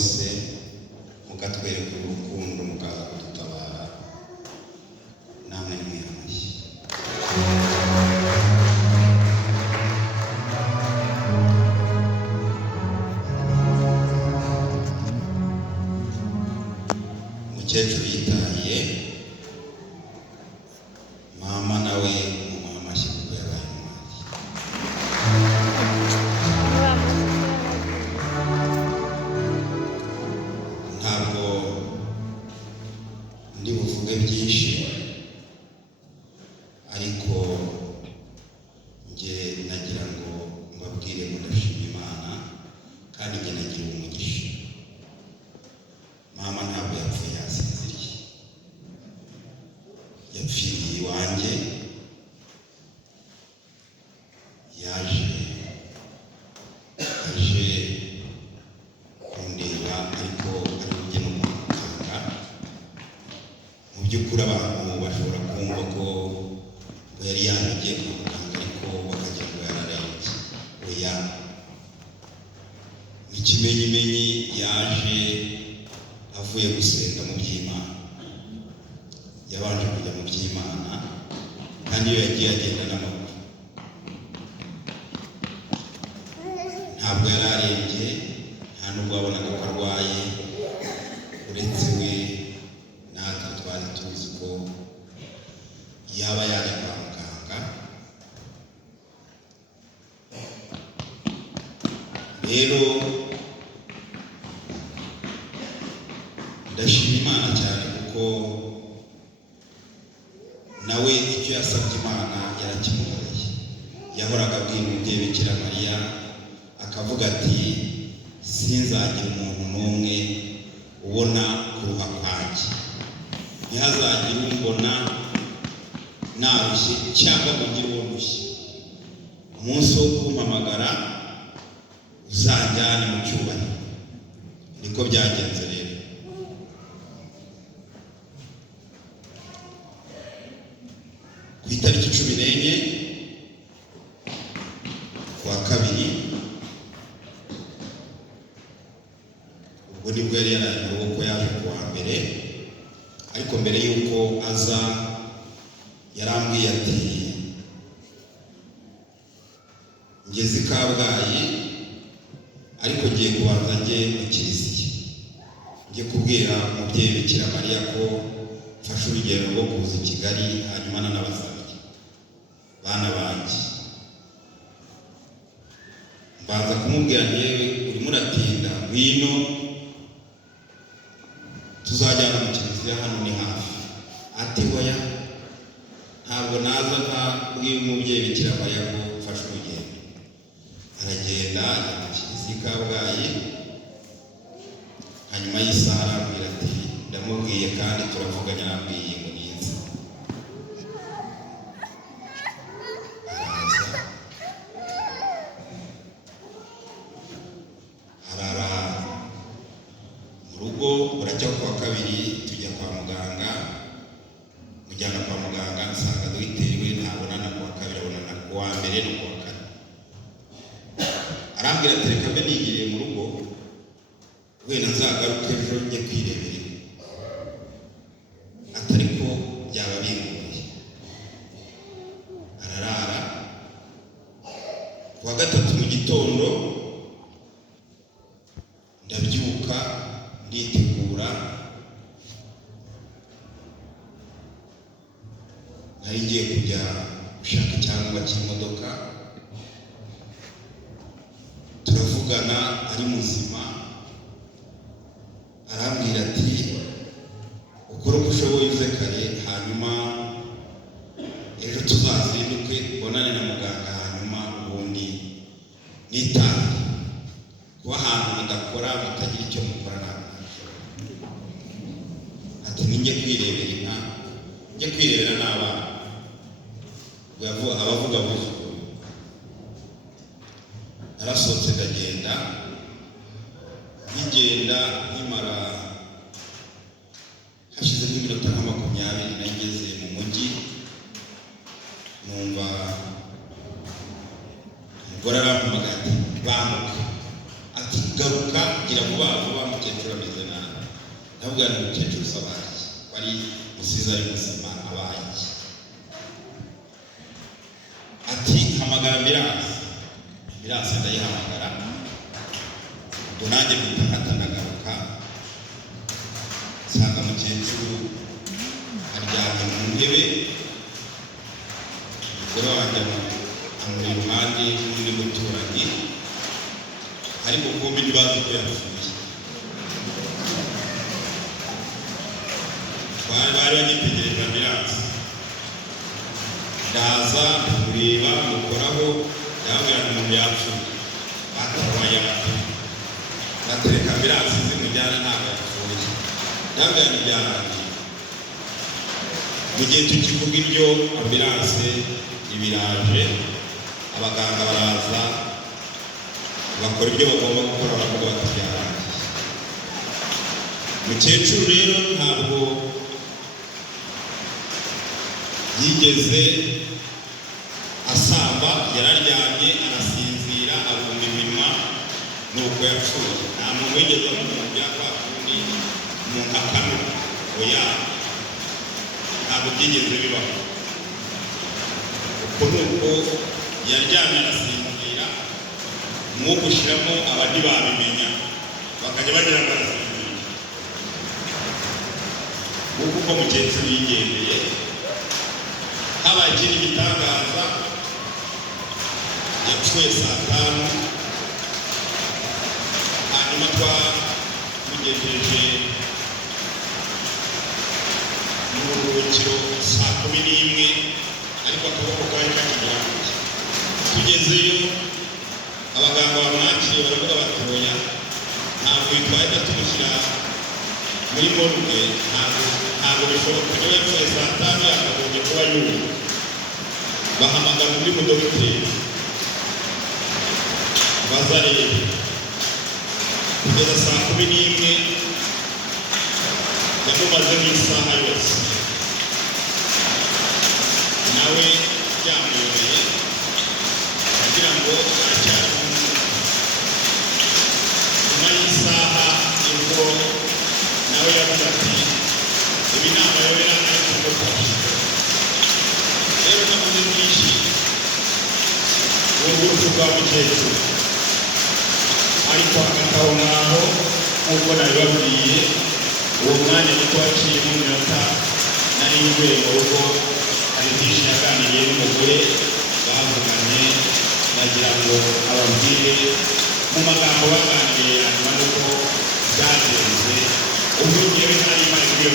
byose mukatwereka urukundo mukaza kudutabara namwe mwihamaye. Umukecuru yitahiye, mama nawe mumuha amashyi kuko yabaye intwari. Ntabwo ndi buvuge byinshi, ariko nge nagira ngo mbabwire ngo ndashima Imana kandi nge nagira umugisha. Mama ntabwo yapfuye yasinziriye, yapfiriye iwanjye, yaje kundeba ariko ari ujye no kumukanga. Mu by'ukuri abantu bashobora kumva ko yari yaragiye kwa muganga ariko bakagira ngo yararembye. Oya, ikimenyimenyi yaje avuye gusenga mu by'Imana, yabanje kujya mu by'Imana kandi iyo yagiye agenda n'amaguru. Ntabwo yari arembye, nta nubwo wabonaga ko arwaye, uretse we natwe twari tuzi ko yaba yaje kwa muganga. Rero ndashima Imana cyane kuko nawe icyo yasabye Imana yarakimukoreye. Yahoraga abwira umubyeyi Bikira Mariya akavuga ati sinzagira umuntu n'umwe ubona kuruha kwanjye, ntihazagire umbona narushye cyangwa mugire uwo ndushye. Umunsi wo kumpamagara uzanjyane mu cyubahiro. Niko byagenze rero. Ku itariki 14 kwa kabiri, ubwo nibwo yari yaraye mu rugo, yaje kuwa mbere. Ariko mbere y'uko aza yarambwiye ati ngeze i Kabgayi ariko ngiye kubanza njye mu kiliziya, njye kubwira umubyeyi Bikira Mariya ko mfashe urugendo rwo kuza i Kigali, hanyuma nanabasabye bana banjye. Mbanza kumubwira ntewe urimo uratinda, ngwino tuzajyana mu kiliziya, hano ni hafi. Ati oya, ntabwo naza ntabwiye umubyeyi Bikira Mariya ko mfashe urugendo. Aragenda ajya mu kiliziya i Kabgayi, hanyuma y'isaha arambwira ati ndamubwiye kandi turavuganya, arambwiye ngo nize. Arara mu rugo, buracya kuwa kabiri tujya kwa muganga. Mujyana kwa muganga nsanga dogiteri we ntabonana kuwa kabiri, abonana kuwa mbere no kuwa kane. Arambwira ati reka mbe nigiriye mu rugo, wenda nzagaruke ejo njye kwirebera. Atari ko byaba bingoye. Ararara. Kuwa gatatu mu gitondo ndabyuka nditegura, nari ngiye kujya gushaka icyangombwa cy'imodoka. Turavugana ari muzima, arambwira ati ukora uko ushoboye uze kare, hanyuma ejo tuzazinduke bonane na muganga, hanyuma ubundi nitahe. Kuba ahantu mudakora mutagira icyo mukora ntabwo nashobora. Ati ninjye kwirebera inka, njye kwirebera n'abana, abavuga buzukuru. Narasohotse ndagenda, nkigenda nkimara hashize nk'iminota nka 20 nageze mu mujyi, numva umugore arampamagaye ati bamuka, ati garuka gira vuba vuba mukecuru ndavuga ni umukecuru usabaye wari musiza ari muzima abaye ati hamagara Mirasi ndayihamagara ubwo nanjye mpita nkatanagaruka nsanga mukecuru aryamye mu ntebe umugore wanjye amuri iruhande n'undi muturanyi ariko kumbi ntibazi ko yapfuye bari bagitegereje Mirasi ndaza kureba mukoraho yabwira umuntu yapfuye akaba yapfuye natereka Mirasi zimujyana ntabwo yapfuye yabwira ibyarangiye mu gihe tukivuga ibyo Mirasi ibiraje abaganga baraza bakora ibyo bagomba gukora baravuga bati byarangiye mukecuru rero ntabwo yigeze asamba yararyamye arasinzira abumba iminwa nuko yapfuye nta muntu wigeze amumubya kwa kundi umuntu akanuka oya ntabwo byigeze bibaho uko nuko yaryamye arasinzira umwuka ushiramo abandi babimenya bakajya bagira ngo arasinzira kuko uko mukecuru yigendeye habaye ikindi gitangaza yapfuye saa 5 hanyuma twamugejeje mu buruhukiro saa 11 ariko akaboko kari kakiganje tugezeyo abaganga bamwakiriye baravuga bati oya ntabwo bitwaye tumushyira muri morgue ntabwo bishoboka niba yapfuye saa 5 yakagombye kuba yumva bahamagara undi mudogiteri baza rero kugeza saa 11 yamumaze nk'isaha yose nawe byamuyobeye kugira ngo aracyari nyuma y'isaha nibwo nawe yavuga ati ibi ni amayobera ariko ndofashe rero navuze byinshi urupfu rwa mukecuru ariko hagati aho ngaho nk'uko nabibabwiye uwo mwanya niko waciyemo iminota nari ngiye mu rugo hari byinshi yaganiriye n'umugore bavuganye bagira ngo ababwire mu magambo baganiriye hanyuma nuko byagenze ubwo ngewe nari maze kwiyo